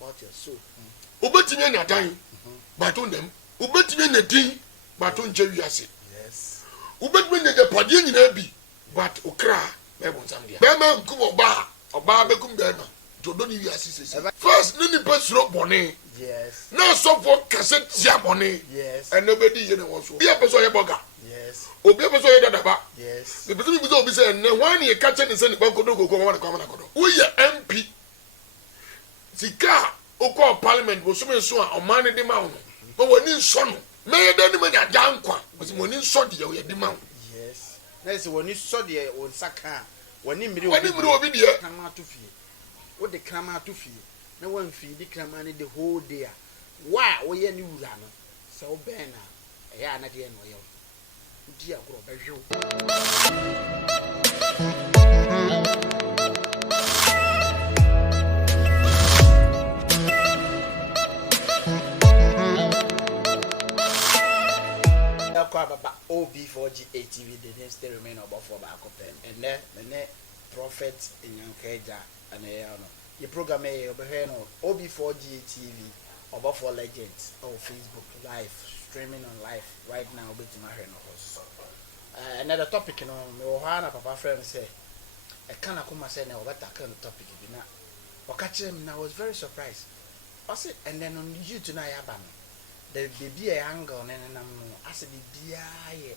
about your soul. Ubetimi na dan, but on them. Ubetimi na din, but on Jewiase. Yes. Ubetimi na padi nyina bi, but okra be bon sam dia. Be man kum oba be kum be na. To do ni wiase. First ni pesro bone. Yes. Na so for cassette tia bone. Yes. And nobody you know so. Be a person ye boga. Yes. Obi a person ye dadaba. Yes. The person be obi say na wan ye catch ni say ni banko do go wan kwa na kodo. Wo ye MP. Sika okọ parliament bo so me so a oman de ma wo. Mo woni nso no. Me ye de ni me ja jankwa. Mo si mo ni nso de ye de ma wo. Yes. Na say woni so de on saka. Woni mmiri obi de. Kama to fie. Wo de krama to fie. Na wan fie di krama ni the whole day. Wa wo ye ni wura no. Se wo ben na eya na de no ye. Di agro be hwe. Baba OB4G ATV the name still remain about for back up and then prophet in Yankeja and your program no OB4G ATV about for legends or Facebook live streaming on live right now with my hand host. Another topic me ohana papa friend say I can't come say na what that kind of topic be na catch him I was very surprised. I said and then on you tonight abam the baby a angle and I said the BI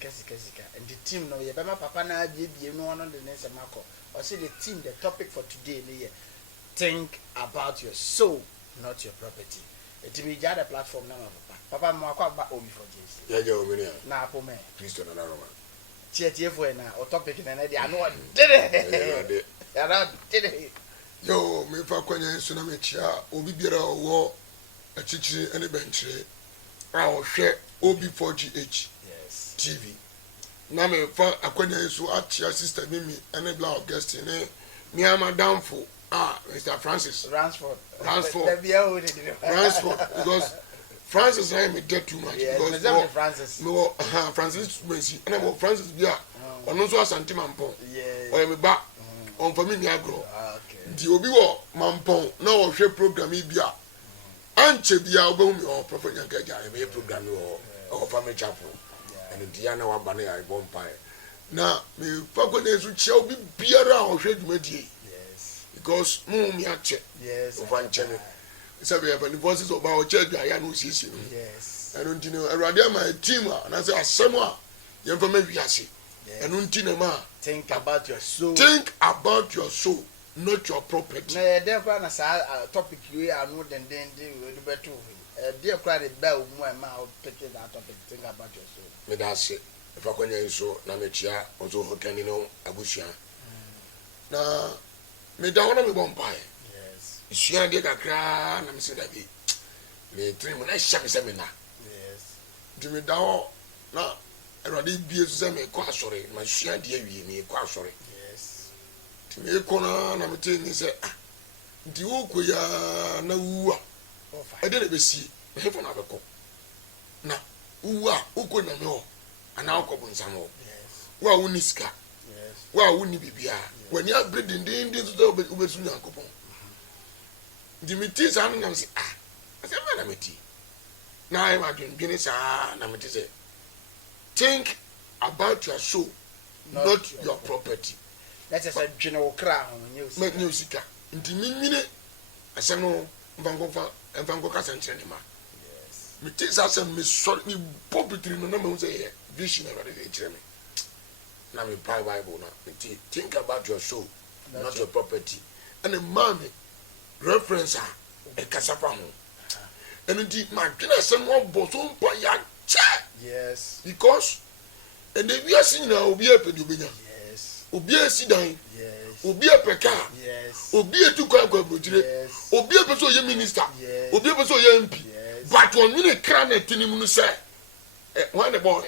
Kasika and the team no Yabama Papa na baby no one on the next Marco. I said the team, the topic for today think about your soul, not your property. It be the platform now, Papa Marco about OB4G. Yeah, now for me. Please don't another one. Cheer for now or topic and I know what did it. I did it. Yo, me fa kwanya tsunami chia obi biara wo achichiri ene benchire a wo hwe OB4GH yes TV na me fa akwanya so achia sister mimi ene bla of guest ne mi amadamfo Mr. Francis Ransford because Francis I me dead too much because Francis no Francis Messi and mo Francis bia ono so asante mampon o me ba on for me agro di obi wo mampon na wo hwe program bia anche bia obehu me o prophet Yankeja e me program o family chapel and dia na wa ba na ya bompai na me fa ko na esu chia obi biara o hwe dwumadie because mu mi ache over nchene say we have the voices of our church ya no sisi no and untino awrade my team na say asemo a ye fa ma wiase and untino ma think about your soul not your property na dey kwa na sa topic we anu den we do beto dey kwa the bell mu ma pick that topic think about your soul me da se if akwanya nso na me chia onzo hokani no abusua na me da wona me bompai isia de kakra na me se da bi me trim na hia me se me na di me da ho na erode bie so se me kwa asore ma sia de awie me kwa asore ti me ko na me te ni se ndi wo ko ya na wu a e de na be sie me hefo na be ko na wu a uko na me ho ana ko bunsam ho wa woni ska wa woni bibia wani abredin din so da obesu nyankopon di miti sa na se ase ma na miti na I ma dwendwene sa na miti se think about your soul not your property let us say general kra ho new sika nti minwine ase no mfanko ka sentre ma miti sa se me sorry me popitri no na me say vision about it kire me na me Bible na miti think about your soul not your property and a man reference a kasapa ho and the magina some one bosom pa ya che because and the we are seeing now obi apedi obenya obi asidan obi apeka obi etuko agwabotire obi apeso ye minister obi apeso ye MP but on you kra na tinim no say when the boy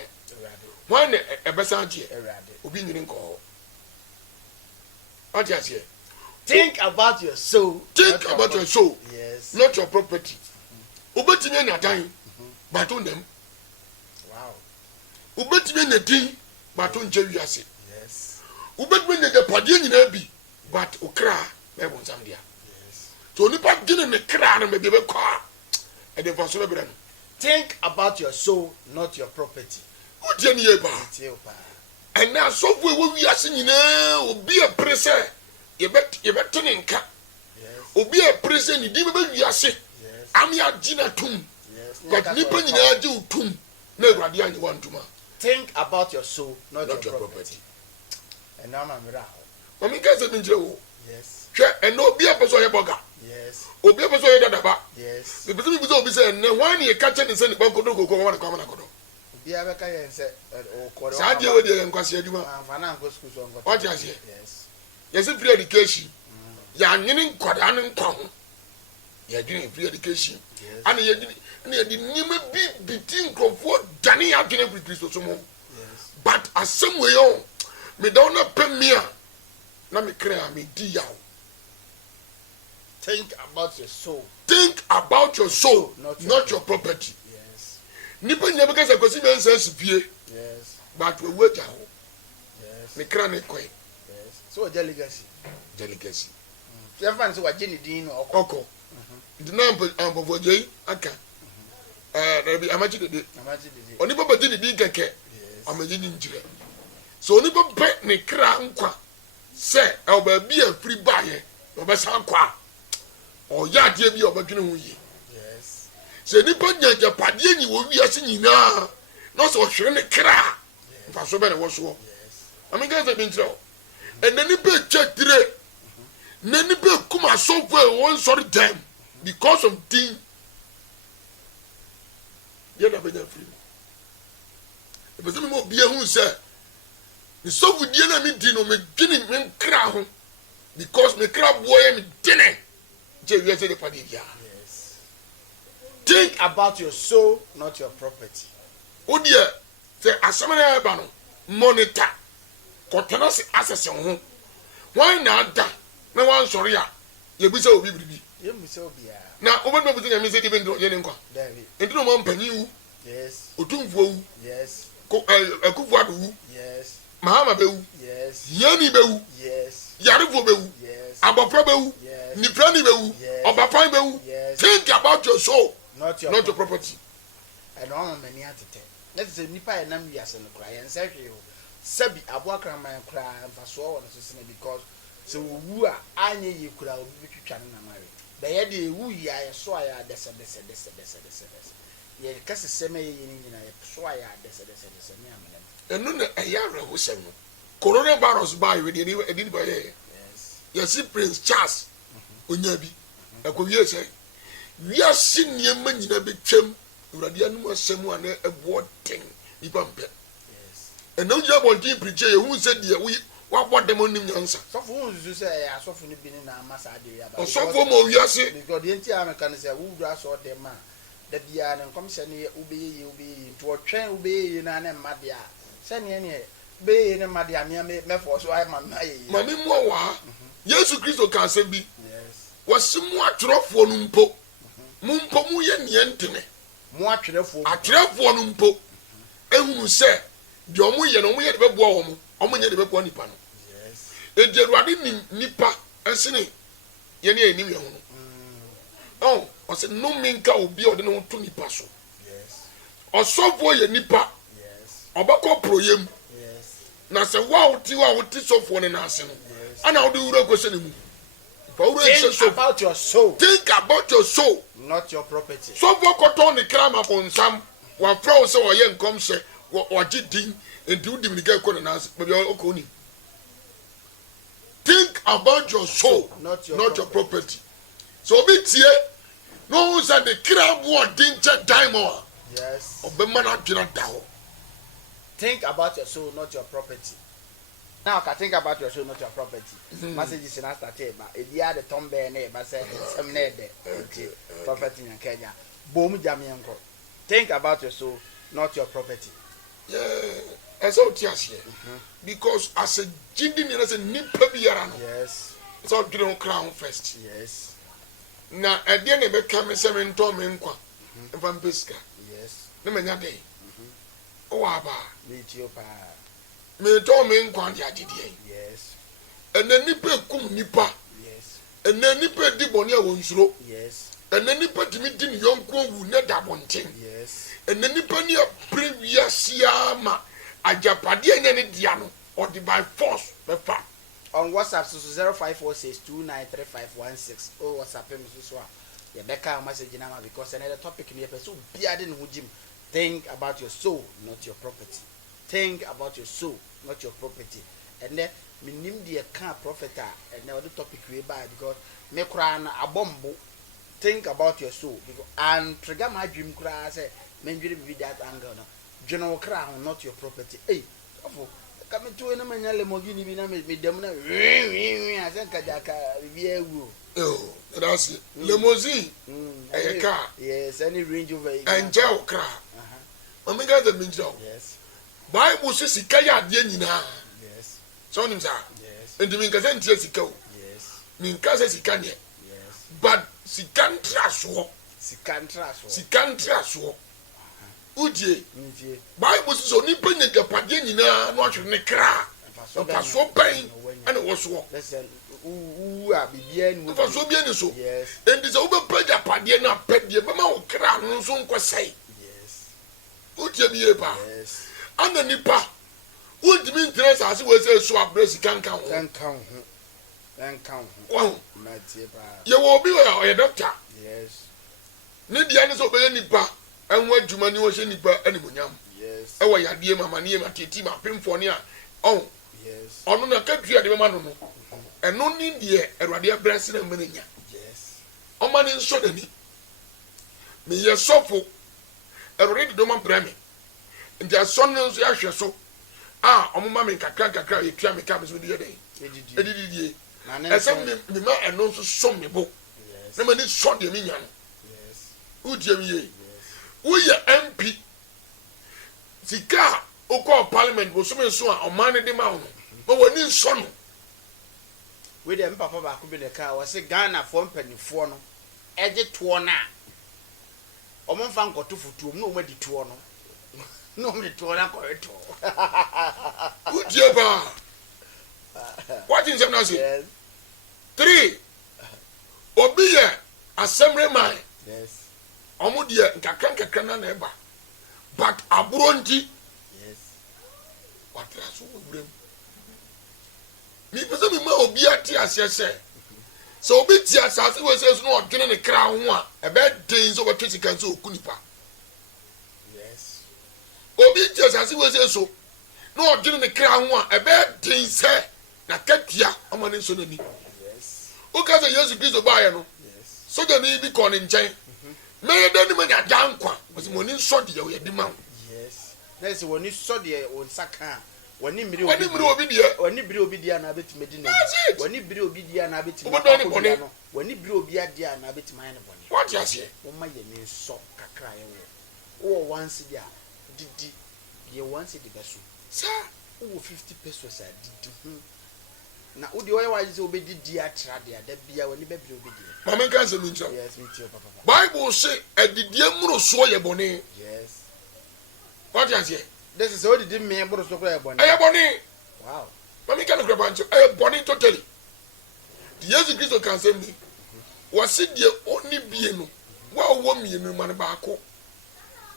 when e besantie obi nyini nko what you say think about your soul not your property obetime na dan but on them wow obetime na din but on je wiase obetime na de pade nyina bi but okra me bon sam dia So nipa gini ne kra na me be kwa. E de faso be no. Think about your soul, not your property. O die ne ye ba. And now so we wiase nyina obi a prese ye bet ne nka. Obi a prese ni di be wiase. Ami agina tum. But nipa nyina agi utum na Awurade anyi wantuma. Think about your soul, not your property. And now I'm right. Mami ka se binjire wo. Yes. Hwe eno obi a person ye boga. Yes. Obi a person ye dadaba. Yes. Me bi so obi say ne wan ye ka che ne se ne banko do gogo wan kwa na kodo. Obi a be ka ye se o kodo. Sa die we die nkwase aduma. Afana nko school so nko. What you say? Yes. Yes, free education. Ya nyini nkwada ne nkwa ho. Ya dwene free education. Ana ye dwene na ye di nyima bi bitin krofo dane ya dwene free Christo so mo. Yes. But asem we yo me don na pemia na me kra me di yaw. Think about your soul. Think about your soul, not your property. Yes. Nipa nya be ka se kwesi me nsa pie. Yes. But we wager ho. Yes. Me kra ne koi. Yes. So delegacy. Delegacy. You find so what Jenny Dean or Oko. The number of Jay aka. There be amaji de. Imagine the Oni baba di di keke. Yes. Amaji ni njire. So oni baba ne kra nkwa. Se e ba bi afri baye. Oba san kwa. O ya de bi oba dwene ho yi. Yes. Se ni pa nyanja pade nyi wo wiase nyina. No so hwere ne kra. Fa so be ne wo so. Yes. Ami ga se bi ntro. Enani be chatire. Nani be kuma so for one sorry them because of thing. You never be free. The person mo be who say, "Me so good you na me di no me gini me kra ho because me kra boy me dine." Je you say the party ya. Yes. Think about your soul, not your property. O dia say asamana ba no monitor. Kotena se access ho. Why na da na wan sorry a ye bi say obi biribi. You be so bia. Na obodo bi say me say di be ndo ye ne nkwa. David. Ntino mo mpanyi wu. Yes. Otumfuo wu. Yes. Ko akufuado wu. Yes. Mahama be wu. Yes. Yani be wu. Yes. Yarefo be wu. Yes. Abofra be wu. Yes. Nifrani be wu. Yes. Obafan be wu. Yes. Think about your soul, Not your property. And all many atete. Let's say nipa enam wiase no kra yen se hwe o. Sabi aboakra man kra mfaso wo no so because so wu a anye yi kra obi bitwitwa na mare. Be ye de wu ya ye so aya dese. Ye kase seme ye ni nyina ye so aya dese me amene. Enu na eyare ho sem no. Coronavirus ba we de ni ba ye. Yes. Yes, Prince Charles. Onyabi. Akowie say. Wiase niema nyina betwam. Urade anu asem ana ebo den. Nipa mpe. Yes. And now you are wanting to preach who said, what them on him answer? So for who say, I saw from the beginning, I must add or so for more, you are saying, because the entire American say, who does all them man, the Bian and commission obey to a train obey in an Madia. Send any bay in a Madia, me for so I'm Mammy Moa. Yes, Christo can say be. Yes. Was somewhat drop for Mumpo. Mumpo Muyen Yentine. More trifle. I trap for Mumpo. And who say, the Omuyan only at the Boom, Omuyan the Boni Pan. Yes. A Gerardini Nipa and Sine. Yenny Nimian. Oh, I said no minka will be on the no to Nipaso. Yes. Or so for your Nipa. Yes. Or Bako Proyem. Yes. Now say, wow, Tiwa would teach off one and asking. Yes. And I'll do you question. Think about your soul. Think about your soul. Not your property. So for cotton the cram upon some one flow so a young come say or jitting and do the girl couldn't ask, but you're okay. Think about your soul, not your property. So be here. No one's at the crab war danger diamond. Yes. Or the man at dinner down. Think about your soul, not your property. Now, can think about your soul, not your property. Messages in Asta Teba. If you had a tombe and but say some nede, property in Kenya. Boom Jamianko. Think about your soul, not your property. Yeah, as out here. Because as a gindin as a nipabiarano. Yes. It's all doing crown first. Yes. Now, at the end of it, come 7 Tom and Qua and Van Pisca. Yes. The many day. Oh, Abba. Meet your pa. Me Tom and Quantia did ye. Yes. And then Nipa cum Nipa. Yes. And then nipa di boni a wonsuro. Yes. And then nipa timi di ni yonko wu ne da bonten. Yes. And then nipa ni a previous yama ajapade anya ne dia no or the by force befa. On WhatsApp so 0546293516. Oh WhatsApp me so so. You beka message na ma because another topic ni person bia de no jim. Think about your soul, not your property. Think about your soul, not your property. And then minim the can prophet and now the topic we buy because me kra na abombo. Think about your soul because and trigger my dream kra say men dream be that angle no. General kra not your property. Hey, come to any man Lamborghini be na me dem na I say kajaka be ewu. Oh, that's it. Limousine. A car. Yes, any Range Rover. And jail car. Omega the minjo. Yes. Bible says sikaya de nyina. Yes. So nim sa. Yes. And the minka say sika. Yes. Minka say sika ne. Yes. But sikantra so. Sikantra so. Sikantra so. Udie. Udie. Bible says oni penye japade nyina no ahwe ne kra. Fa so pen. Ana wo so. Listen. A bibia ni. Fa so bia ni so. Yes. And this over pay japade na pedie be ma wo kra no so nkosai. Udie bi e ba. Yes. Ana nipa. Would mean dress as we say so abresi kan kan ho. Kan kan ho. Wow. Na tie ba. Ye wo bi o ye doctor. Yes. Ni dia ne so be nipa. Enwo adwuma ni wo hye nipa animonyam. Yes. E wo yade mama ne ma teti ma pemfo ne a. Oh. Yes. Ono na kadua de ma no no. Eno ni de Awurade abrasi na menanya. Yes. O ma ni nso da ni. Me ye sofo. Awurade do ma brame. Ndi ason no so ya hwe so. Omuma me kakra etua me ka me so de yede. Edididie. Ese me ma eno so so me bo. Yes. Na mani so de me nya no. Yes. Udie me ye. Wo ye MP. Sika okọ parliament bo so me so a oman de ma wo. Mo woni so no. We dem papa ba ko bi ne ka wo se Ghana fo mpanifo no eje to na. Omo mfa nkoto futuo no mo di to no. No me to na correct. Udie ba. What in them now say? Yes. 3. Obi ye assembly man. Yes. Omo de nkakra na na eba. But abronti. Yes. What else we bring? Me pese me ma obi ati asese. So obi ti asase we say no odwene ne kra ho a e be den so betwesi kan so okunipa. Yes. Obi ti asase we say so no odwene ne kra ho a e be den se na katua amane so nani. Yes. O ka say Jesus Christ obaye no. Yes. So de ni bi ko ne nchen. Me ye de ni ma nya dankwa. Because mo ni so de ye di ma. Yes. Na say woni so de on saka. Woni miri obi die. Woni biri obi dia na beti medi na. Woni biri obi dia na beti ma. Woni biri obi dia na beti ma ne bone. What you say? Wo ma ye ni so kakra ye wo. Wo once dia didi ye once di beso. Sir, wo 50 pesos a didi. Na wo di oye wa ji obi didi atra dia da bia woni be biri obi dia. Mama kan say me ncho. Yes, me too papa. Bible say edidie muro so ye bone. Yes. What you say? This is what did me able to so cry bone. Aye bone. Wow. Mami kan grab ancho. Aye bone totally. The Jesus Christ can say me. Was it the only be no. Wa wo mi no man ba ko.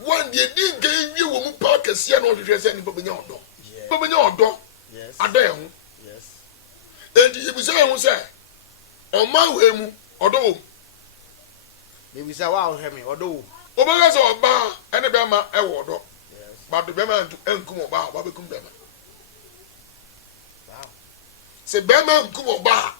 One the din gan wi wo mu pa kase na o hwehwe say ni babenya odo. Babenya odo. Yes. Adan ho. Yes. And you be say ho say o ma we mu odo wo. Maybe say wow hear me odo. Obaga say oba ene be ma e wo odo. Yes. But the bema enkum oba oba bekum bema. Wow. Say bema enkum oba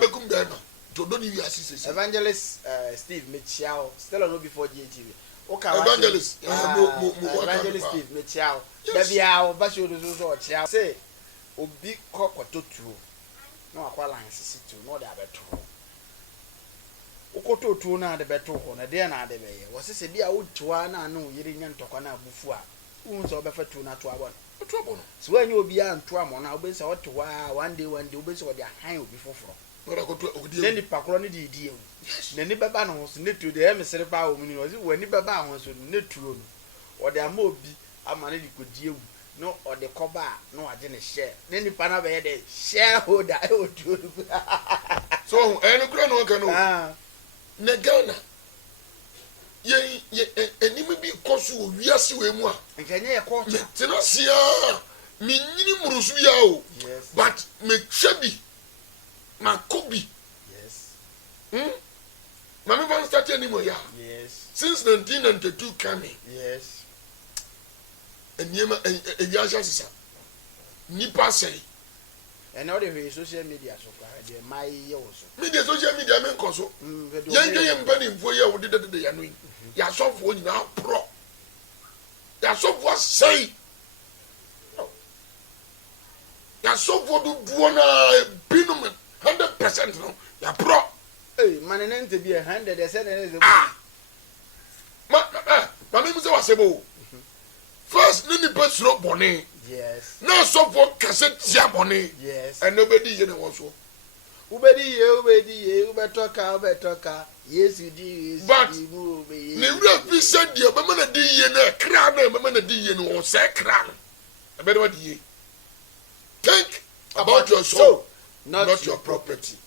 bekum bema. Todo ni wi asise. Evangelist Steve Michiao still on before GTV. Okay, Evangelist Evangelist Steve Michiao. Dabia oba show do so chiao. Say obi kokoto tuo. No akwa line situ no da beto. Okoto tuo na de beto ho na de na de beye. Wo se bia wo tuo na no yiri nya ntokwa na abufu a. Wo so obefa tuo na to abon. To abon. So when you obi anto amon na obi se wo to one day obi se wo de han obi foforo. Then the pakro ni di ewu. Na ni baba no so netu de em sere pa o mu ni o si wani baba ho so netu o no. O de ama obi ama ne di kodi ewu. no or the coba no I didn't share then the pana be the shareholder e o do so eno kura no kan no na Ghana ye enimi bi koso wo wiase we mu a nkanye ye culture tenasia me nyini murusu ya o but me chebi ma kobi Mami van start anymore ya. Yes. Since 1992 coming. Yes. Enyema ewiasha sisa. Nipa say. And now the social media so the my year also. Media social media men koso. Ye mpani mfo ye wo de ya no. Ya sofo nyina pro. Ya sofo say. Ya sofo do buona binum 100% no. Ya pro. Hey, man, and to be 100, they said, Mammy was a first, Nini Pesro Bonnet. Yes. No so for cassette Jabonnet. Yes. And nobody in also. Ubedi, Ubetoka. Yes, you did. But the said, dear, Mamma D. and crown, Mamma D. and or say crown. I better what ye think about your soul, not your property.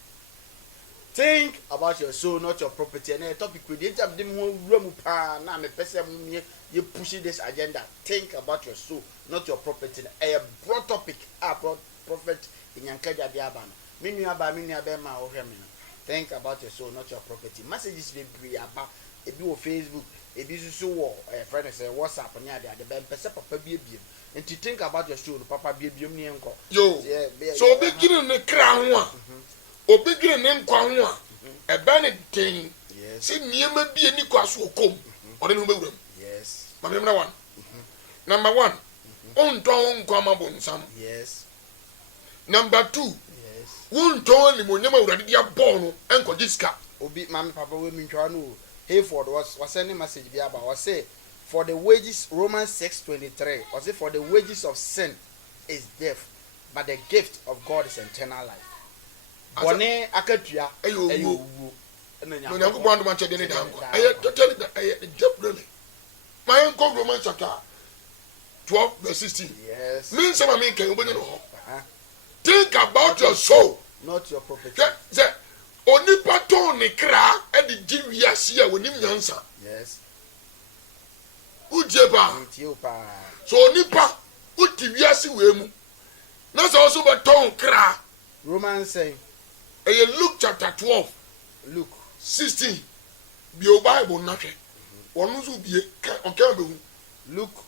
Think about your soul, not your property. And a topic we didn't have them room now me person you pushing this agenda. Think about your soul, not your property. A broad topic, a broad prophet in Yankaja Diabana. Minya or think about your soul, not your property. Messages will be about a bit of Facebook, a business so a friend say WhatsApp and yada the ben papa baby. And to think about your soul, Papa baby uncle. Yo, so beginning the crown. Obigire ne nkwa ho a eba ne den se niema bi ani kwaso okom ode no bewuram yes mame number 1 number 1 on ton nkwa mabonsam yes number 2 yes won ton ni monyama urade dia ball no enko jiska obi mame papa we mi ntwa no Hayford was sending message bi about was say for the wages Romans 6:23 was it for the wages of sin is death but the gift of God is eternal life. Bone akatua ayo no nyango bando man chede ne dango aye totally aye jebrele my uncle Romans chapter 12 verse 16 yes mean some me can obenye no think about your soul not your property say onipa ton ne kra e de giwiase a wonim nyansa yes ujeba so onipa uti wiase we mu na so also be ton kra Romans saying Luke chapter 12 Luke 16 bio Bible na hwe wonu so bie on kan be hu Luke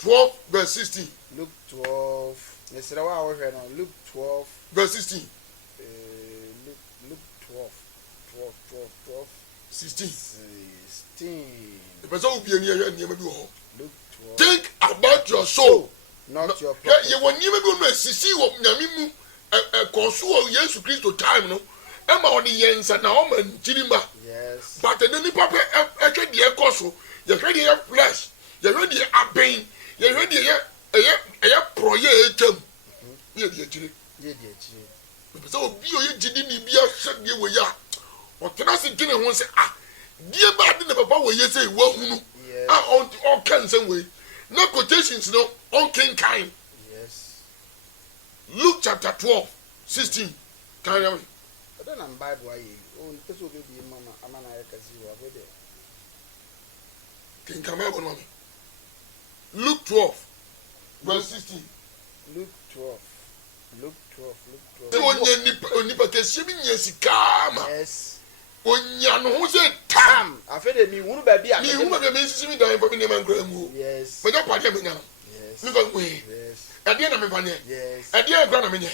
12 verse 16 Luke 12 nesra wa wo hwe no Luke 12 verse 16 Luke 12 16 the person will be near you near maybe ho Luke 12 think about your soul not your property you won near maybe no sisi wo nyame mu konsuo Yesu Kristo time no ema odi yensa na o man chirima yes but the nipa pe ehwe de ekoso ye hwe de flesh ye hwe de aben ye hwe de ye proye etam ye de chiri so obi o ye gidi ni bia hwe de we ya o tena se gine ho se die ba de papa we ye say wa hunu on kan sen we no quotations no on king kind. Luke chapter 12, 16. Can you hear me? I don't know Bible why you person will be mama amana yakasi wa bede. Can come up on me. Luke 12, verse 16. Luke 12. Yes. Onya no ho se tam. Afede mi hunu ba bia. Mi hunu ba me sisi mi dan for me ne man kra mu. Yes. Me ja pade me nya. Yes. Mi ba we. Yes. Ade na me ba ne. Yes. Ade e gra na me nye.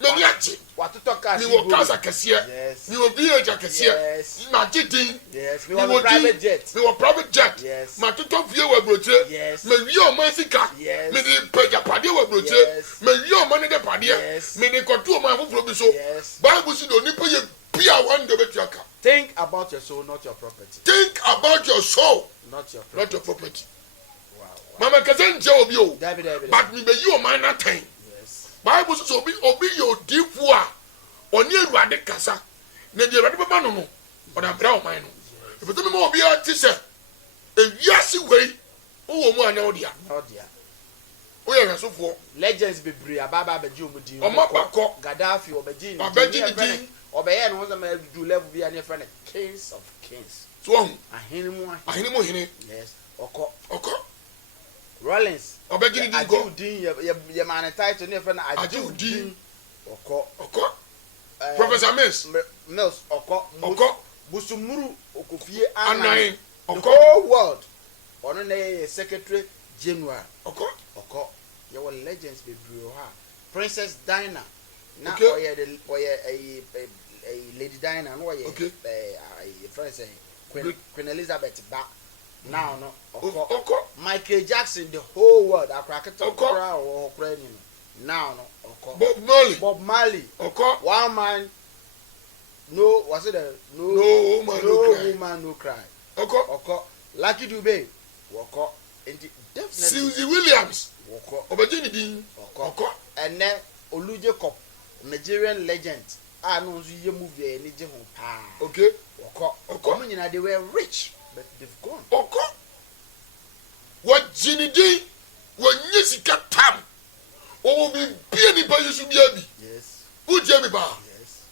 Me ni achi. Watoto ka mi wo kasa kese. Yes. Mi wo BH kese. Yes. Ma jidin. Yes. Mi wo private jet. Mi wo private jet. Yes. Ma toto vie wa broche. Yes. Me wi o man sika. Yes. Me di peja pade wa broche. Yes. Me wi o man de pade. Yes. Me di kotu o man foforo bi so. Yes. Bible si do nipa ye bia wan de betuaka. Think about your soul, not your property. Think about your soul, not your property. Not your property. Wow. Mama kazen je obi o. David. But me be you man na time. Yes. Bible says obi your difu a oni Awurade kasa. Na di Awurade baba no no. Oda bra o man no. If you me obi a ti se e wiase wei wo mu anya odia. Odia. o ye so fo legends bebree ababa abeji omudin omapako Gaddafi obeji ni obeye no so ma do level bi an friend kings of kings so hu ahene mu hene yes oko Rollins obeji ni din go ye man title ni friend Ajiudin oko Professor Mills oko Busumuru Okofie Anan the whole world ono na secretary general oko ye were legends bebree ha Princess Diana na oye a Lady Diana no oye friend say Queen Elizabeth ba now no oko Michael Jackson the whole world akraketa okra o okra ni now no oko Bob Marley oko one man no was it no woman no cry oko Lucky Dube oko and definitely Susie Williams oko obeji ni din oko and then Olu Jacob Nigerian legend no nso ye movie ni je ho pa okay oko nyina they were rich but they've gone oko what jinidi wonye sika tam o bi bia ni ba yusu bia bi yes u je mi ba yes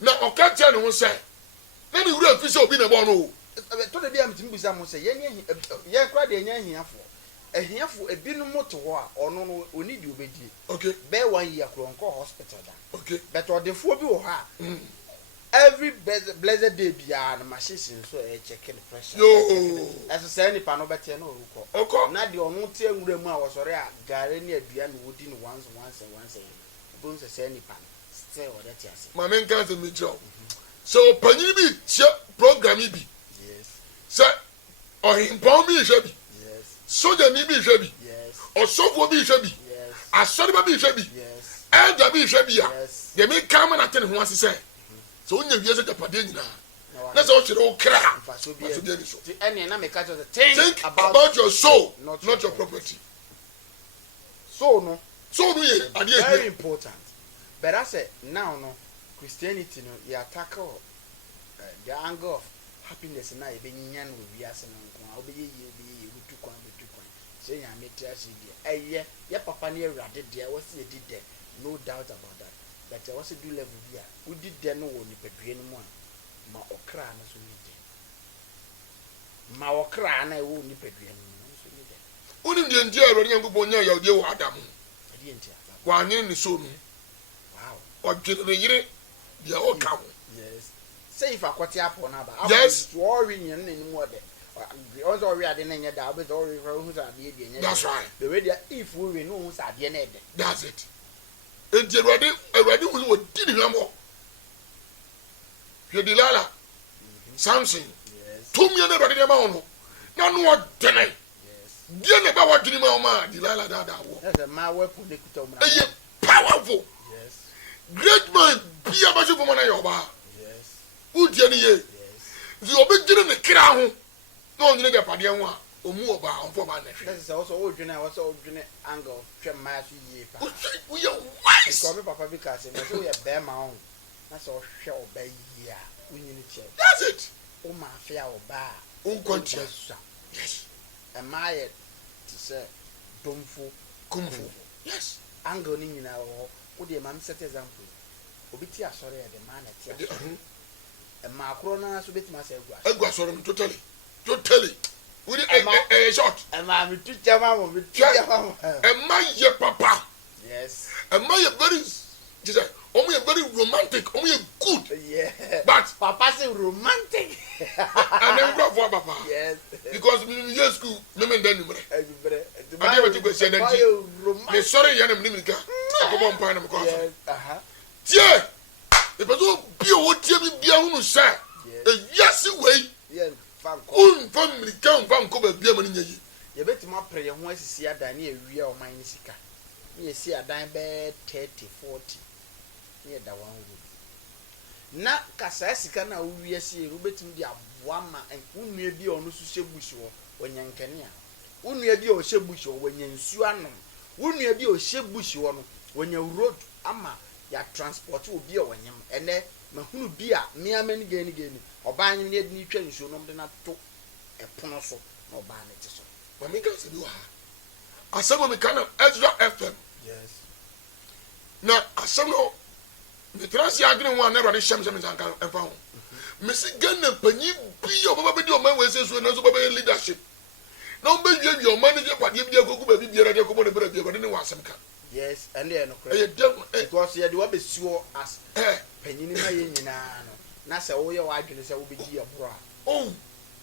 na oka tia ne ho se na ni wura fi se obi na bo no to de bia mtim bisa mo se ye kra de nya ahiafo ebinu moto ho a ono no oni di obedi okay be 1 year kro nko hospital da okay but odefo bi wo ha every blessed day bia na machine so e check the pressure yo as say ni pa no bete na oruko oko na de onu tie nwura mu a wo sore a gare na adua na wodi ni once bon say ni pa still what that yes ma men kan se mi jo so panyin bi che program bi yes so ohimpon bi hwe bi yes soja ni bi hwe bi yes osofo bi hwe bi yes asori ba bi hwe bi yes elder bi hwe bi a yes ye mi kan ma na ten ho asese so onya wiese japade nyina na so chire o kra so bi ani so any na me catch the think about your soul not your property so no ye ade very important but I say now no Christianity no you tackle the angle of happiness na e be nyan no wiase no nko a obe ye butu kwan say nya metia she dia ye papa na awurade dia wo se di there no doubt about that but I was do level bia udi there no wo ni padue no mu a ma okra na so ni there ma okra na wo ni padue no so ni there uni ndie ndie awurade nyankopon nya ya de wo adam ade ntia wa anyen ni so no wow o gere yire dia o ka ho yes say if akwati apo na ba yes so ori nyen na ni mu ode also we ade na nya da be so ori who sa de de nya that's right the way there if we no who sa de na ede that's it enti awurade wo di ni hamo Delilah Samson yes tumi na awurade de ma ho no na no o dene yes die na ba wa dini ma o ma Delilah da wo that's a ma weapon de kuta umra eye powerful yes great man bia ba so na yoba yes u die ni ye yes di obi gire ne kra ho na o nyine de pade ho a omu oba onfo ba na hwe that's also odwene angle hwe ma so ye pa we are wise because papa bi ka say na so ye be ma ho na so hwe oba yi a unyini che that's it o ma afia oba un kontia yes am I to say domfo kumfu yes angle ni nyina ho wo de ma set example obi ti asore e de ma na ti e ma akro na so betima say agua soro totally we a shot e ma mi tu chama mo mi tu chama e ma ye papa yes e ma ye very just very romantic good yeah but papa say romantic and then go for papa yes because in year school me then number I dey go say that me sorry ya na me nika akobo mpa na me ko yes tie e peso bi o tie bi bia hunu say e yes way yeah fan ko un family kan fan ko ba bia mani nyi ye betima pre ye ho asisi adan na ewia o man ni sika ni esi adan be 30 40 ni da wan wo na kasa sika na wo wi esi e betim di aboa ma unua bi ono so hyebushi wo onyankane a unua bi o hyebushi wo wanyansu anom unua bi o hyebushi wo no wanya road ama ya transport obi a wanyam ene mahunu bi a miamani gani oba nyim ne de ni twa nsuo no de na to epono so na oba ne te so mami ka se do ha asɛm mi kana Ezra FM Yes. na asɛm no metra se adwene ho a na Awurade hyɛm sɛ mensanka ɛmfa ho mesi Ghana panyin bi a ɔbɛba bɛdi ɔman wɔ ɛsɛ so na nso bɛbɛyɛ leadership na ɔmbɛwiawie ɔman no yɛ kwadeɛ bi agogu baabi biara de akɔbɔ ne berɛ bi Awurade ne wɔ asɛm ka. Yes, and they are no ɛyɛ dɛm because you do be sure as panyin ma yɛ nyinaa no na sɛ woyɛ w'adwene sɛ wobɛdi aboro a oh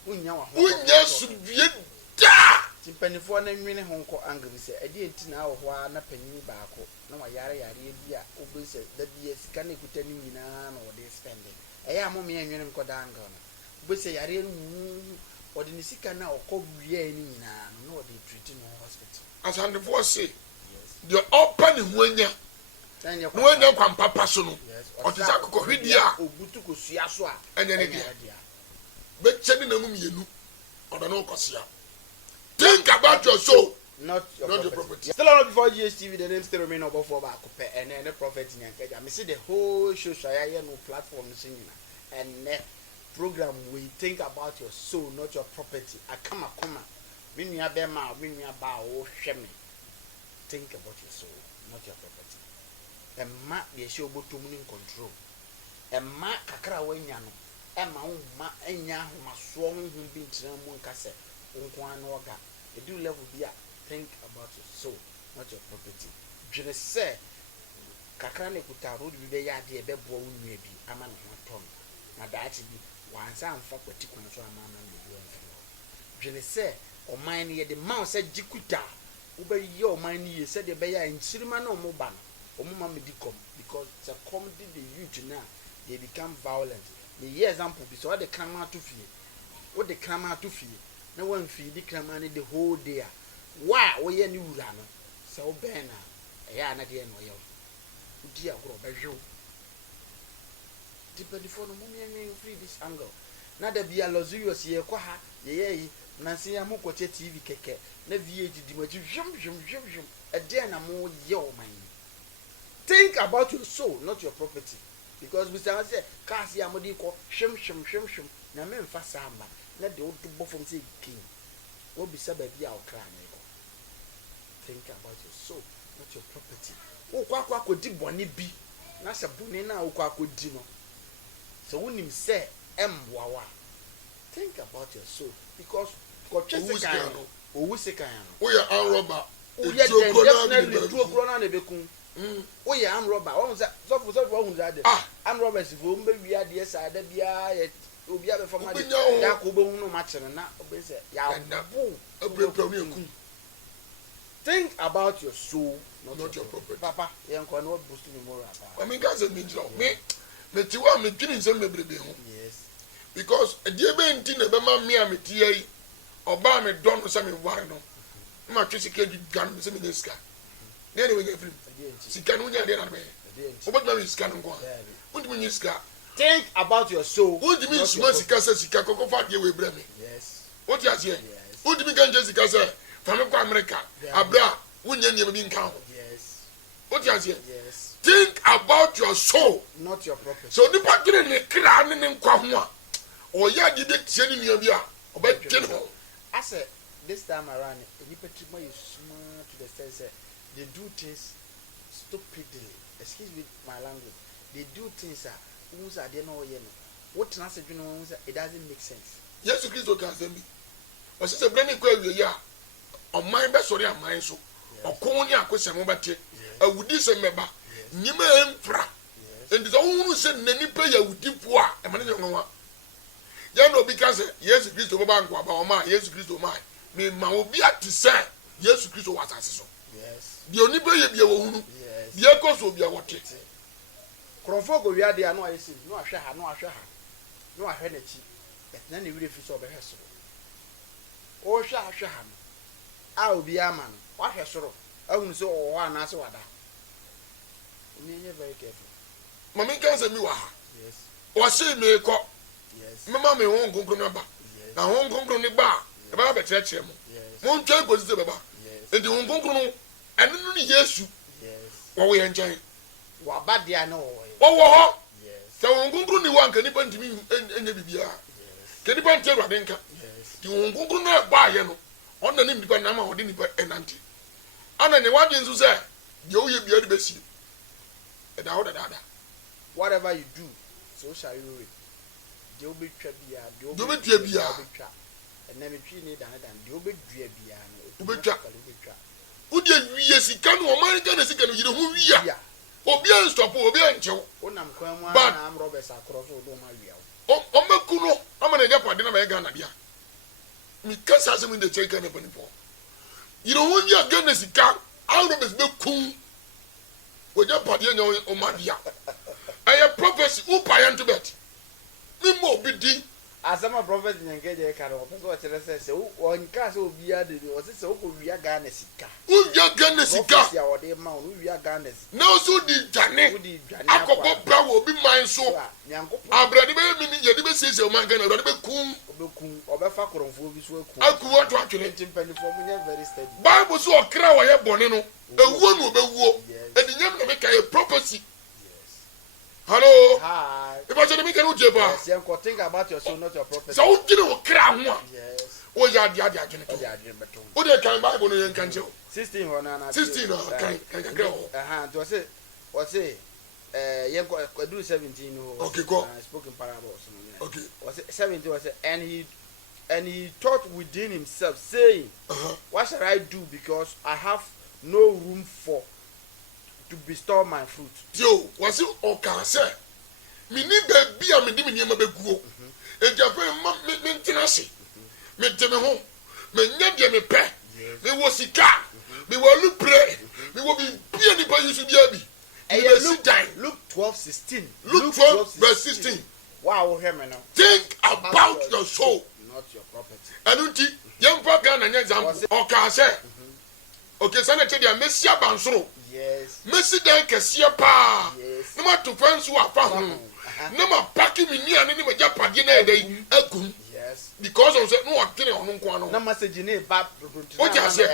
wonya wa ho wonya subie da timpanifoɔ na nwene ho nkɔ angle sɛ ɛde enti na awɔ hɔ a na panyin baako na wayare bi a wobɛsɛ da bi sika na ekuta ne nyinaa na wɔde spending ɛyɛ a mo me nwene nkɔ da angle no wobɛsɛ yare no wɔde ne sika na ɔkɔ wie ne nyinaa no na wɔde treat no hospital asandefoɔ se deɛ ɔpa ne ho anya na wanya kwan papa so no ɔte sɛ akokɔhwedeɛ a obutu kosua so a ɛnyɛ ne deɛ bɛkyɛ ne namu mmienu ɔdɔ ne wokɔsea. Think about your soul, not your property. Still on before GSTV, the name still remain about for Bakope and then the prophet in Yankeja. I see the whole show, so I no platform singing and program. We think about your soul, not your property. I come. When you are bema, when you are bow, shame. Think about your soul, not your property. And mark the show, but to in control. And mark kakra when yano. And my enya who must swung him being to one cassette. You do level be think about your soul, not your property. Je ne sais kakra ne kuta road bi be ya de be bo nua bi ama ne ho tom na daati bi wansa amfa kwati kun so ama na ne bi onfo je ne sais o man ne de man se jikuta wo be ye o man ne ye se de be ya nsirima na o mo ba no o mo ma me di kom because the comedy the youth now they become violent. The year example bi so what the krama to fie what the krama to fie na wan feed the krama the whole day why we ye ni wura no so ben na ya na de no ye udi agro behwe depend for no mummy and free this angle na da bia luxurious ye kwa ha ye na se ya mokoche TV keke na VH di maji jum e de na mo ye o man. Think about your soul, not your property, because we say cars ya modi ko shim na me mfa samba na de wo do from say king wo bi sa ba bia o kra na ko. Think about your soul, not your property. Wo kwa ko di bone bi na se bone na wo kwa ko di no so wonim say emboawa. Think about your soul, because ko twese owu sekan no we are robber o ye definitely two okro na bekun o ye am robber won say so won say am robbers fo mbe wi ade sa da bia ye obi abe fama de da ko be hunu ma kire na obi say ya bu ekun. Think about your soul, not your property. Papa ye nko na boost me more about. I mean guys me ti wa me twini nsem mebrebe ho. Yes, because e die be nti na be ma me a me tie yi oba me don no say me ware no ma twisi ke di gan me say me neska na ni we get film sika no nya de na me oba ma me sika no ko undi me sika. Think about your soul. Undi me suma sika say sika kokko fa de we bre me. Yes, what you say undi me ganje sika say fa me ko America abra wunya ni me bi nka ho. Yes, what you say. Yes, think about your soul, not your property. so nipa tire ne kra ne nkwa ho a o ya di de tie ni nua bi a o ba twe no. I said this time around nipa trimo is smart to the sense that they do things stupidly. Excuse me my language. They do things who's are there no ye no. What trans you know it doesn't make sense. Yes, Christo can send me. O se bre ni kwa wi ya o man be sori aman so o kon ni akose mo bete awudi se meba nyima emfra and so who say nipa ya wudi po a e mane nwa ya no bi ka say Yesu Christo bo ba nkwa ba o ma Yesu Christo ma me ma obi ati say Yesu Christo wa asase so. Yes, bi oni be ye bi e wo hunu bi e ko so bi e wote krofo go wi ade no ayesi no ahwe ha no ahwe na chi na ne wire fi so be hweso o hwe ahwe ha no a obi ama no wa hwe soro ahunu so o wa na se wada. You very careful. Mama can say me wa ha. Yes. O say me ko. Yes. Mama me won konkro na ba. Na won konkro ni ba. E ba be tere mo. Yes. Won twa ko se baba. Yes. E di won konkro no enu no ni Yesu. Yes. Wo we nchen. Wa ba dia na wo. Wo ho. Yes. Se won konkro ni wa nka ni pa ntimi enya bibia. Yes. Ke ni pa ntia Awurade nka. Yes. Di won konkro na ba ye no. On na ni nipa na ma ho di nipa enanti. ana ne wadwe nso sɛ deɛ woyɛ bia de bɛsie ɛda ho dadaada whatever you do so shall you reap deɛ wobɛtwa biara deɛ wobɛtua biara ɛnna metwi ne dan deɛ wobɛdua biara no wobɛtwa wode wie sika no ɔman Ghana sika no yere ho wia obi a stop obi a nkyɛw wonam kwan mu a na am Roberts akorɔ so do ma wia wo ɔmaku no ama na Japan de na bɛyɛ Ghana bia mi kasa asɛm de kyerɛ Ghana banipo yere ho wia Ghana sika am Roberts bɛkum wɔgya padeɛ nya ɔma bia ɛyɛ prophecy upa yɛ nto bet mimma obi di asama prophet nyankeje ka no pese o kyerɛ sɛ o nka sɛ obi ade o sɛ sɛ o ko wia Ghana sika wia Ghana sika prophecy a wɔde ma o wia Ghana sika na so di dwane akɔbɔ bra wo obi man so abrade bɛ mi ni yɛ de bɛ siesie o man Ghana abrade bɛ kum ɔbɛfa korɔmfo bi so aku wato atwene ntimpanifo mu nya very steady Bible so ɔkra wɔ yɛ bɔne no ewuo no obɛwuo edi nyam na meka yɛ prophecy. Hello. Hi. If I say the weekend, yes, you can think about your soul, not your prophecy. So who didn't cry one? Yes. Oh, yeah, the other. Who they can Bible and can tell? 16 or 16 can go. What's it? You do 17. Okay, go. Spoken parables. Okay. Was it 17? Was it? And he thought within himself, saying, what shall I do? Because I have no room to bestow my fruit. Yo, was it okay, sir? Me ni baby a me di me niema beguo. E jafe me ntinase. Me teme ho. Me nya de me pe. Me wo sika. Me wo lupre. Me wo bi bia ni pa yusu bia bi. Luke 12:16. Luke 12 verse 16. Wow, hear me now. Think about your soul, not your property. Anuti, young program an example. Okay, sir. Okay, Senator, dia Messia Bansoro. Yes. Messi dan kesiya pa. Yes. No ma to fansu afa ho. No ma paki mi ni ani ni ma japade na edai agum. Yes. Because of say no odwene ono nko ano. Na message ni ba o ja se.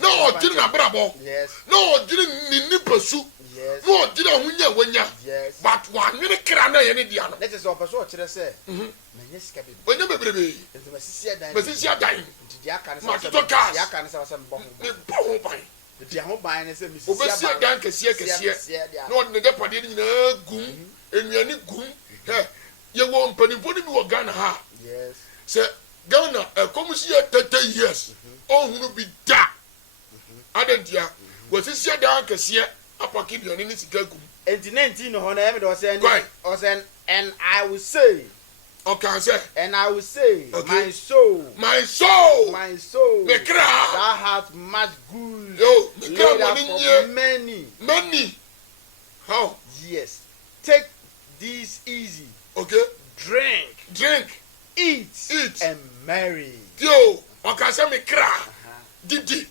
No odwene na brabo. Yes. No odwene ni nipasu. Yes. No odwene hunya wanya. Yes. But wa nwene kra na ye ne dia no. Let us open so kire say. Na yes ka bi. Onya bebrebe. Nti masisi adan. Masisi adan. Nti dia kan say. Ma to cars. Dia kan say wasem bo ho. Me bo ho ban. Di ho ban ne say misisi adan. Obesi adan kesiye. No odwene japade ni na gum. Enuani gum. Ye wo mpanimfo ni bi wo Ghana ha. Yes. Say Ghana komisi 30 years. Ohunu bi da. Adantia. Wasisi adan kesiye apaki bioni ni sika gum. And 19 no na me do say and I will say. Okay, say. And I will say, okay. My soul. Me kra. Thou hast much good. Yo, me laid kra up for many. How? Yes. Take this easy. Okay. Drink. Eat. And marry. Yo, okay, say me kra. Didi.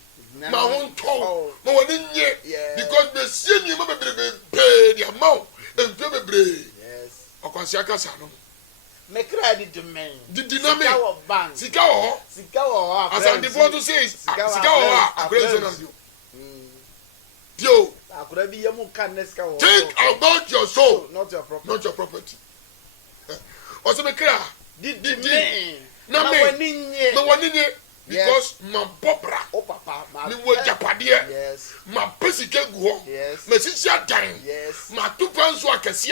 Ma won to. Ma woni nye. Because me see ni ma bebre pay the amount. And bebre. Yes. Okay, say aka sa no. Me kra di domain. Di dynamic. Sika wo. As and the photo says, sika wo. Akwese na dio. Yo. Akura bi yemu kan na sika wo. Think about your soul, not your property. Not your property. Also me kra. Di na woni nye. Because my bobra. Oh papa, me wo japade. Yes. Ma pesike gu ho. Yes. Me sisi adan. Yes. Ma to panso akese.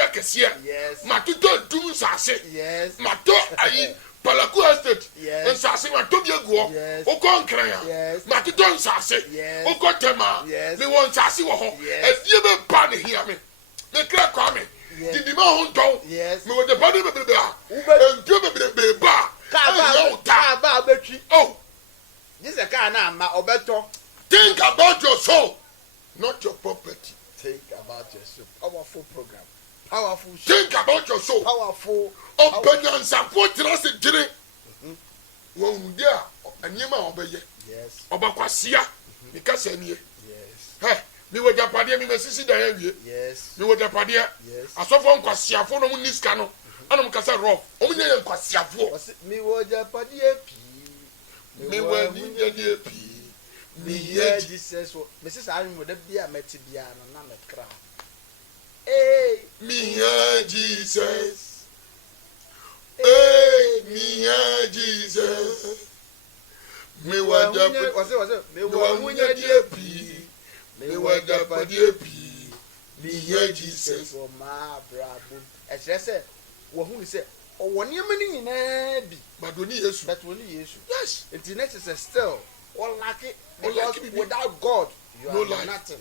Yes. Ma to dum sase. Yes. Ma to ayi Palaku estate. Yes. Nsase ma to bi egu ho. Yes. O ko nkran ya. Yes. Ma to nsase. Yes. O ko tema. Yes. Me won nsase wo ho. Yes. Edie be pa ne hia me. Me kra kwa me. Yes. Didi ma ho nton. Yes. Me wo de pa de bebrebe a. Entu bebrebe ba. Ka ba betwi. Oh. This is a car now, my obeto. Think about your soul, not your property. Think about your soul. Powerful program. Powerful. Think about your soul. Powerful. Open support trust jire. Won dia anyema obeye. Yes. Obakwasia. Because enie. Yes. Hey, mi wo japade mi mesisi da yawie. Yes. Mi wo japade. Yes. Asofo nkwasiafo no mu niska no. Anam kasa rough. Omunya ye nkwasiafo. Mi wo japade pi. Me wa ni ye pi. Me hear Jesus. Mrs. Arimu de bia meti bia no na me kra. Hey, me hear Jesus. Hey, me hear Jesus. Me wa japade. Me wa munya die pi. Me wa da padie pi. Me hear Jesus for my brabo. As I said, who say, oh, 1 year many in be. But only yes. But only yes. Yes. It's next is still all like it. Because without God, you no are life. nothing.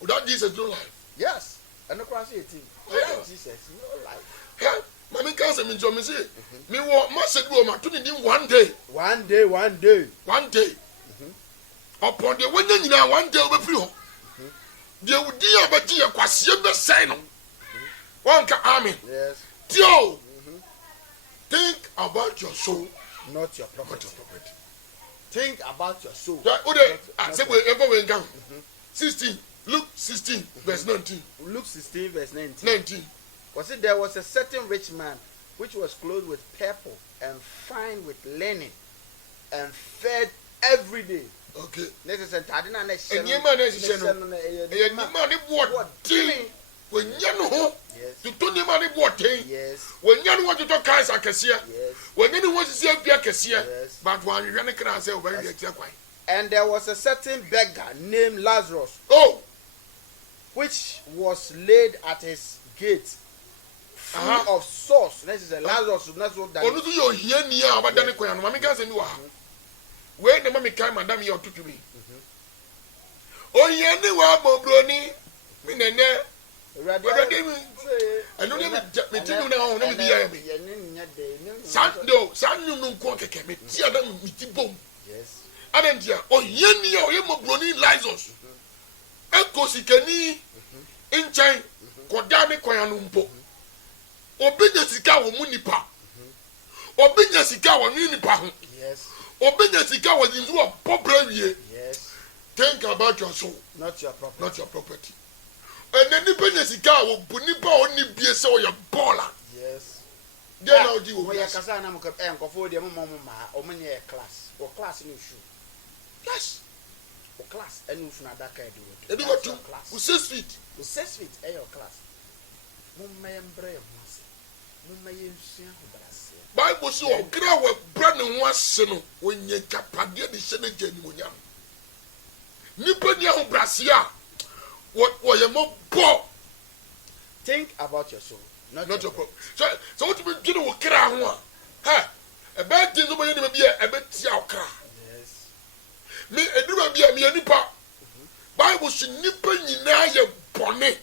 Without Jesus, no life. Yes. And across it. Without Jesus, no life. Yeah. Mami can't say me to me say. Me want must do my 20 one day. One day. One day. Upon the one day, one day over free. There would be a batia quasi the sign. One can army. Yes. Dio. Think about your soul, not your property. Think about your soul. I said we ever went down. 16. Luke 16, verse 19. Luke 16, verse 19. 19. Was it there was a certain rich man which was clothed with purple and fine with linen and fed every day. Okay. Next is a tadina next. And you man is a money what dealing when you know. Yes. To turn your money what day. Yes. When you want to talk cars are cassia. Yes. When you want to see a beer cassia. Yes. But one you run a car say very exactly. And there was a certain beggar named Lazarus. Oh. Which was laid at his gate. Full of sauce. This is a Lazarus. That's what that. Onu you hear near about Danny Koyan. Mammy can say no. Where the mommy came, madam, you to me. Oh, yeah, no, I'm brony. Minene. I don't even tell you now. Never be Sando, Sando, no quantity. Yes. I don't hear. Oh, Yenny, or you brony Lazarus. Uncle Sikani in China. Kodame Koyanumpo. Obenya sika wo munipa. Obenya sika wo munipa ho. Yes. Obenya sika wo nzu wo popra wie. Yes. Think about your soul, not your property. Not your property. And then obenya sika wo bunipa oni bie se wo your baller. Yes. Then how do you we yakasa na mo ka enkofo de mo ma o menye class. O class ni shoe. Yes. O class enu fu na daka e do. E do what? We 6 feet. We 6 feet e your class. Mo membre mo ase. Mo maye nsua ho brase. Bible say o gra we bra ne ho ase no onye kapade de hye na gani monyam. Nipa ni ho brase a wo ye mo bo. Think about your soul, not your problem. So what you do wo kra ho a? Ha, e ba tin so mo ni bia e be tia o kra. Yes. Me edura bia me nipa. Bible say nipa nyina ye bone.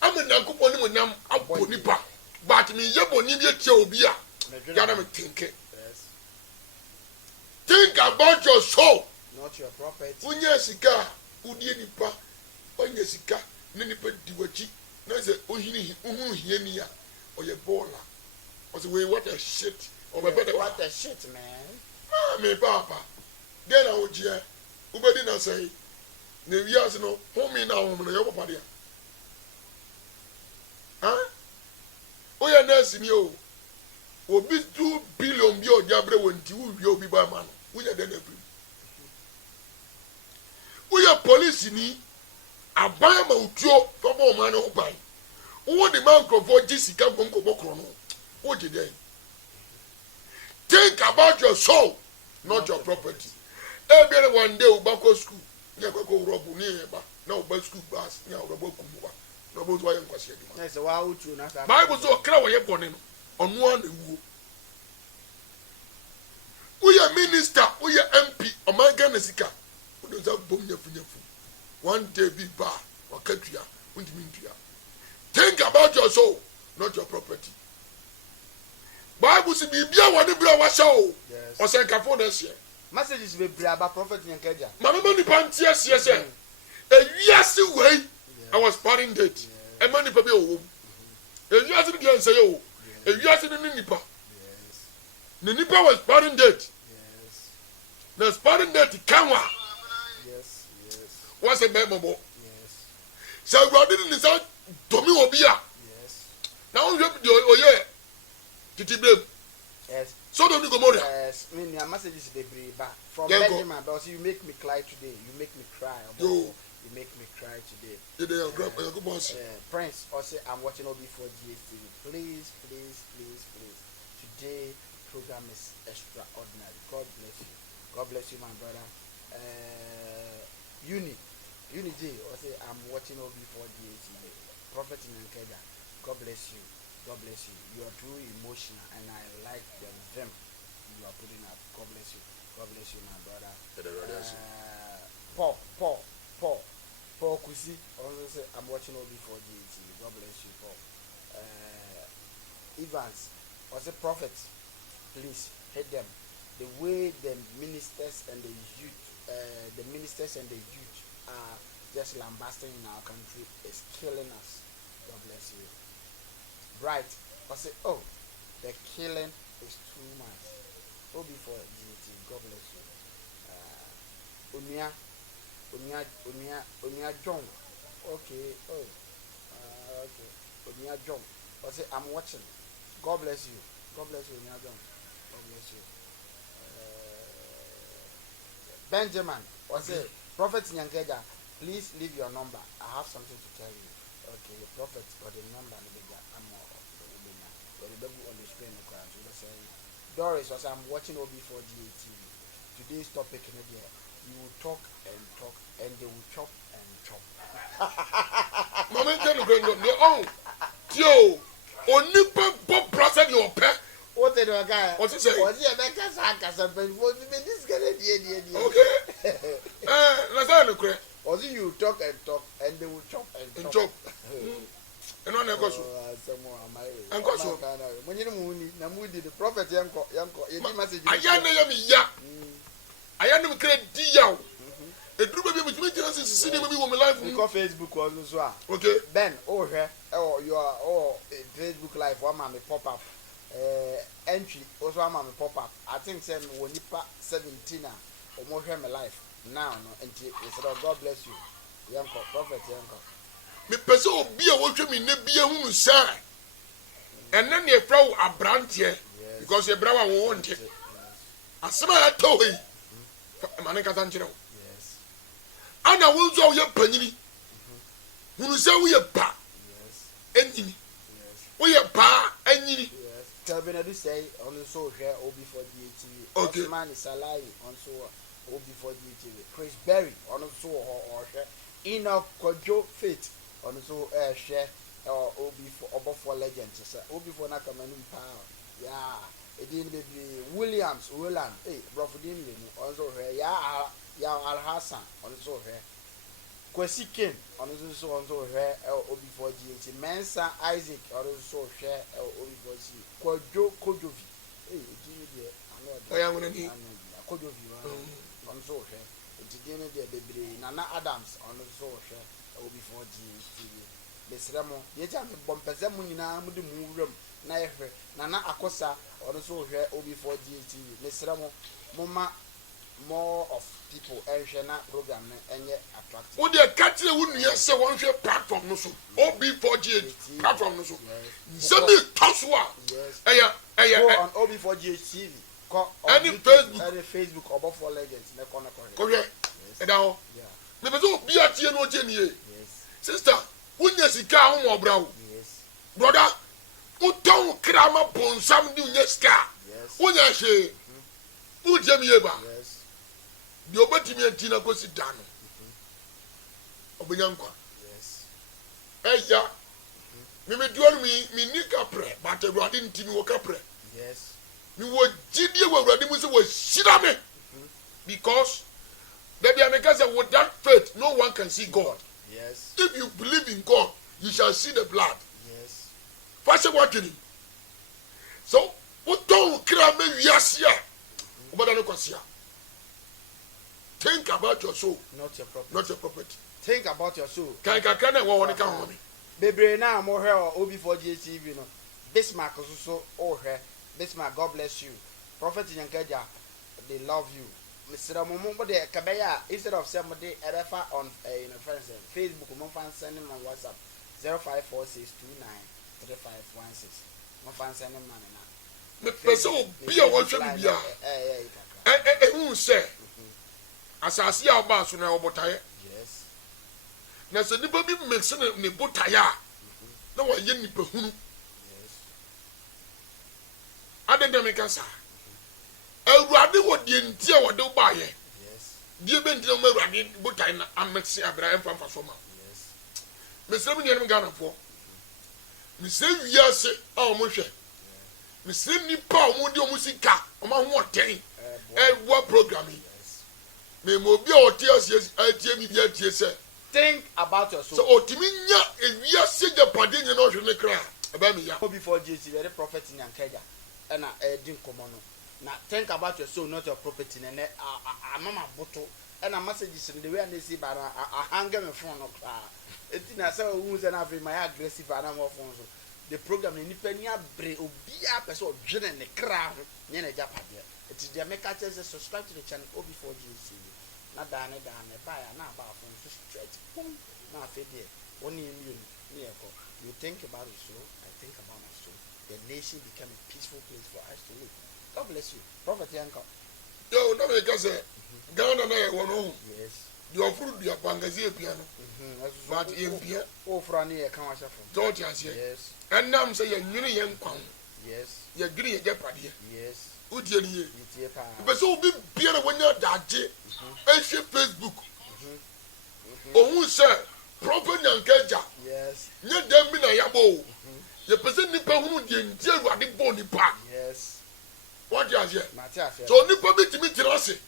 Amena kuponi monyam abo nipa. But me ye boni bi etia obi a. Yana me think it. Yes. Think about your soul. Not your property. Unya sika, udie nipa. Onya sika, ne nipa diwachi. Na say ohini uhunu hiani a. Oye bola. O say we what a shit. O be better what a shit, man. Ah me papa. Then I would hear. Ubedi na say. Ne wiase no, home na home no yo papa dia. Huh? Oya nurse ni o. Obi 2 billion bi o diabre wonti wo wi obi ba ma no. Wo ya den afri. Wo ya police ni aban ma utuo to bo ma no ban. Wo de man crofo jisika gom ko bokro no. Wo je den. Think about your soul, not your property. Every one day we go school. Ya go robu ni e ba. Na we ba school bus, ya robu kumu. No bo zo ya nkwase di. Na say wa utu na sa. Bible so kra wo ye bone no. Onu an ewu. Uya minister, uya MP, omanga na sika. Udo za bom nyafu. One day be bar, wakatua, untimintua. Think about your soul, not your property. Bible say bibia woni bra wa show. Yes. O say kafo na se. Messages be bra ba prophet nyankaja. Mama mani pantia se se. Ewiase wei. I was parting date. E mani pa be owo. Ewiase bi an say o. Ewiase ni nipa. Yes. The nipa was parting date. Yes. The parting date kanwa. Yes. What's a memorable? Yes. So God didn't say Tommy Obia. Yes. Now you have the Titi blame. Yes. So don't you go more. Yes. I mean, your messages they bring back from Yeah, Benjamin. But you make me cry today. You make me cry. Yo. You make me cry today. You grab your good boss. Prince, also I'm watching OB4 GSTV. Please. Today program is extraordinary. God bless you. God bless you, my brother. Uni. Unity, or say I'm watching OB4GA Prophet in Nkeja. God bless you. God bless you. You are too emotional, and I like the vim you are putting up. God bless you. God bless you, my brother. Paul Kusi also say I'm watching OB4GA. God bless you, Paul. Evans, or say Prophet, please hit them. The way the ministers and the youth are just lambasting in our country is killing us. God bless you. Bright, I say, oh, the killing is too much. OB4GA, God bless you. Unia John. Okay, okay. Unia John. I say, I'm watching. God bless you. God bless you, Unia John. God bless you. Benjamin, I say, Prophet Nyankeja, please leave your number. I have something to tell you. Okay, Prophet, or the number, I'm on the screen. Doris, I'm watching OB4GA TV. Today's topic, you will talk, and they will chop and chop. Mama, yo, only Bob Brasser, your pet. What did the guy? What's he say? Was he a Becca? This guy, okay. Let's have or you talk, and they will chop and chop. And on the course, and course, when you know, the prophet, Yanko, I am a great deal. A group of people between us is sitting with me on my life. Because Facebook was also okay. Ben, here, you are Facebook Live, one man pop up. Entry also one man pop up. I think then when you pass 17 or more here my life now, no, and instead of God bless you, Yanko, prophet Yanko. Me person will be a watcher me, be a woman, sir. And then your brow are brand here because your brow won't it. As some I told you, Manaka. Yes. And I will show your penny. Who say we are pa? Yes. And we are pa and yes. Kelvin, I do say on the show here OB4GA TV. Okay. Osman is alive on so OB4GA TV. Chris Berry on the show or share. Enoch Kojo Faith on the show share or OB4 legends. OB4 Nakamanu power. Yeah. It didn't be Williams, Willan, Brofudin, also here, Ya Al Hassan, on the show here. Kwesi King, on the show, also here, OB4GA. Mensa Isaac, on the show here, OB4GA. Kojovi, I am going to need Kojovi, on the show here. It's dinner there, baby. Nana Adams, on the show here, OB4GA. The Seramo, yet I'm a Bompazamuna, with the move. Nana Akosa also here OB4GA TV. Nesramo Moma more of people and program and yet attractive. What they catch the wound yes, one platform no so OB4GA platform no so. Semi Toswa. Yes. Go on OB4GA TV. Any Facebook or for legends. Correct. And now, the person be at you no Jenny. Yes. Sister, when you see car home or brow. Yes. Brother. Uton krama ponsam di unyeska. Yes. Unya she. Ujemieba. Yes. Di obetimi antina ko si dano. Obenyankwa. Yes. Eya. Me duanu mi ni kapre, but Awurade ntimi wo kapre. Yes. Mi wo gidie wo Awurade mu se wo shira me. Because there be an with that faith no one can see God. Yes. If you believe in God, you shall see the blood. What's the word? So, what don't cram me? Yes, yeah. But I don't consider. Think about your soul. Not your property. Not your property. Think about your soul. Can I want to come on? Baby, now more here OB4GA TV. No, Bismarck also. Oh, here. Bismarck, God bless you. Prophet Nyankeja, they love you. Mr. Momo, but the Kabaya, instead of somebody ever on Facebook, send him on WhatsApp 054629. 3516. My fan send him money now. The person will be a watcher. Who say? As I see our boss now, but I. Yes. Now, so nobody makes a botaya. No one yen ni pehunu. Yes. I didn't make us. I rather what the entire what do buy. Yes. die be ndina mo awurade botai na amexi abra emfa mfa so ma Yes. me se me nyane Ghana fo me se wiase a o mo hwe me se nipa o mo di o mo sika o ma ho oten wo programming me mo bi o tie asie atie mi bi atie se Think about your soul. so otimi nya ewiase de pade nye no hwe ne kra aba me ya Before Jesus, very prophet in Yankeja, and din komono. Now think about your soul, not your property. And a mama bottle and a message in the way they see, but a hanger in front of it's in a cell who's an average my aggressive animal phones. The program in Nipenia Bre Obia person general the crown, Nene Japadia. It is the America subscribe to the channel before Jesus. Not down a buy a now about from straight. Boom, now fed there. Only you. You think about your soul, I think about my soul. The nation became a peaceful place for us to live. God bless you. Prophet Yanko. yo na me ka se Ghana na e wono Yes. the ofru dia pangazi piano but empia Oh, Franny, I can't watch from. don't ya se Yes. enam se ye nwini ye nkwan Yes. ye giri ye japade Yes. udie ni ye It's here. be so obi biara wonya daje ehwe Facebook ohun se proper Nyankeja Yes. nye dem bi na yabo ye pese nipa hunu die ntie awurade bo nipa Yes. what ya se Matthias. so nipa bi timi tirase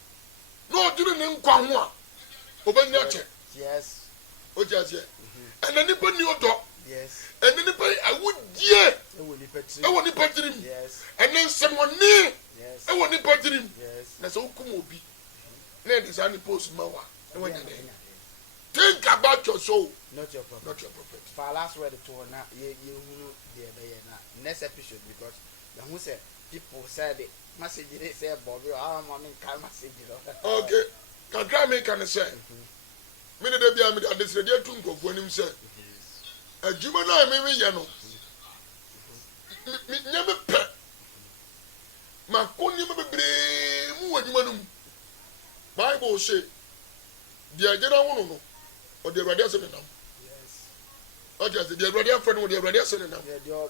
no oduru ne nkwa ho a obenya che Yes. o ja se ena nipa ni odo Yes. ena nipa awudie It will be petty. e woni patirim Yes. ena nsemoni Yes. e woni patirim Yes. na so hukum obi na e design post mawa e wanya de think about your soul Not your problem. not your property For last word to now, you the next episode because the who said people said the message they say Bobby, our morning can message okay kakra me kan say me de bia me de sre de tu nkofo anim say adwuma na me ye no me nya me pe ma ko ni me bebre mu adwuma no mu Bible say the agera wono no o de awurade asem nam Yes. okay the awurade afro no the awurade asem nam Yeah, you're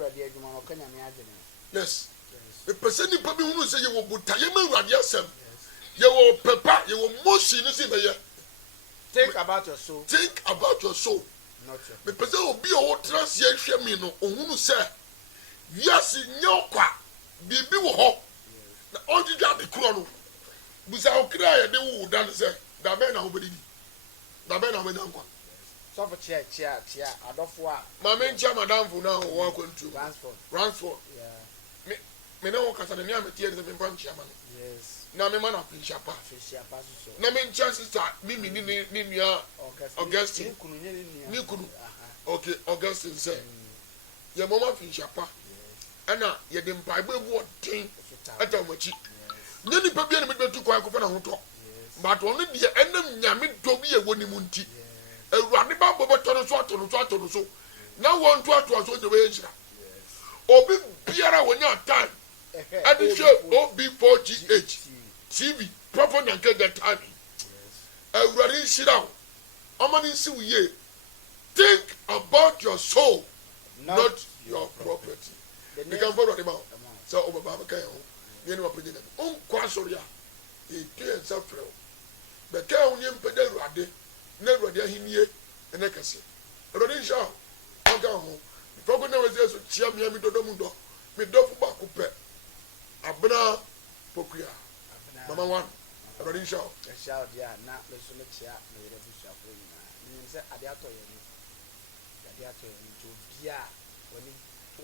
ready, you want to imagine. yes Yes. the person ni pa bi hunu say ye wo butaye ma awurade asem ye wo pepa ye wo motion ni say be ye Think about your soul, think about your soul not your me pese obi o trans ye hwe mi no ohunu say wiase nyokwa bibi wo ho na odidwa de kuro no busa okra ye de wo dan say da be na obedi da be na obedi nkwa so for chair, Adolfo, ma me ncha madam fu na wo akwantu Ransford. Yeah. me na wo kasa na me ametie de me mpa ncha ma no Yes. na me ma na pincha pa Fisher Passo. na me ncha sister mimi ni nua Augustine. Ni kunu. okay Augustine say ye mama pincha pa ana ye de mpa gbe bu odin ata machi ne ni pa bia ne me betu kwa ko na ho to but onu de enam nyame do bi e woni mu nti awurade ba bo beto no so ato no so na won to ato so de we nhira obi biara wonya time ade show OB4GH TV proper Nyankeja time awurade nhira o amani nsi wiye think about your soul not your property you can follow the man so obaba ka yo ni no apedi na on kwa sori a e tu ensa frɛ be ka on yem pede awurade na awurade ahinie ene kase awurade nhira o ga ho fogo na weze so chia mi dodo mu do mi do fu ba ko pɛ abena pokua mama wan awurade nhira o Shout ya na me so me chia me re busu afro ni na nim se ade ato ye ni to bia oni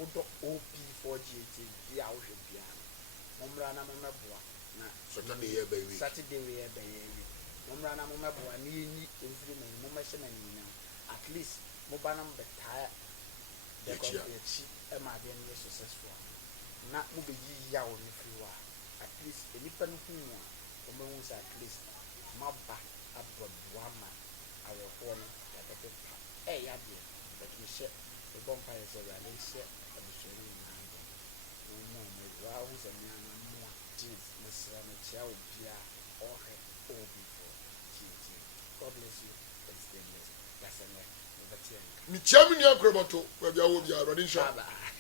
odo OB4GH bia wo hwe bia momra na memeboa na Saturday ye baby we be ye momra na memeboa ni ni emfiri na mo hye na ni at least mo ba na betaa de ko echi e ma de ni successful na mo be yi ya wo ni free wa at least enipa no hu a o ma hu at least maba abodwa ma awo no ya de pa ya de but me she e bon pa ye ya le she abusori na ande mo mo wa hu se mi ana mo jeans me sra me chia obia ohe OB4GH. God bless you and stay blessed. That's enough. mi chia mi ni akroboto wa bia wo bia awurade nhira Bye bye.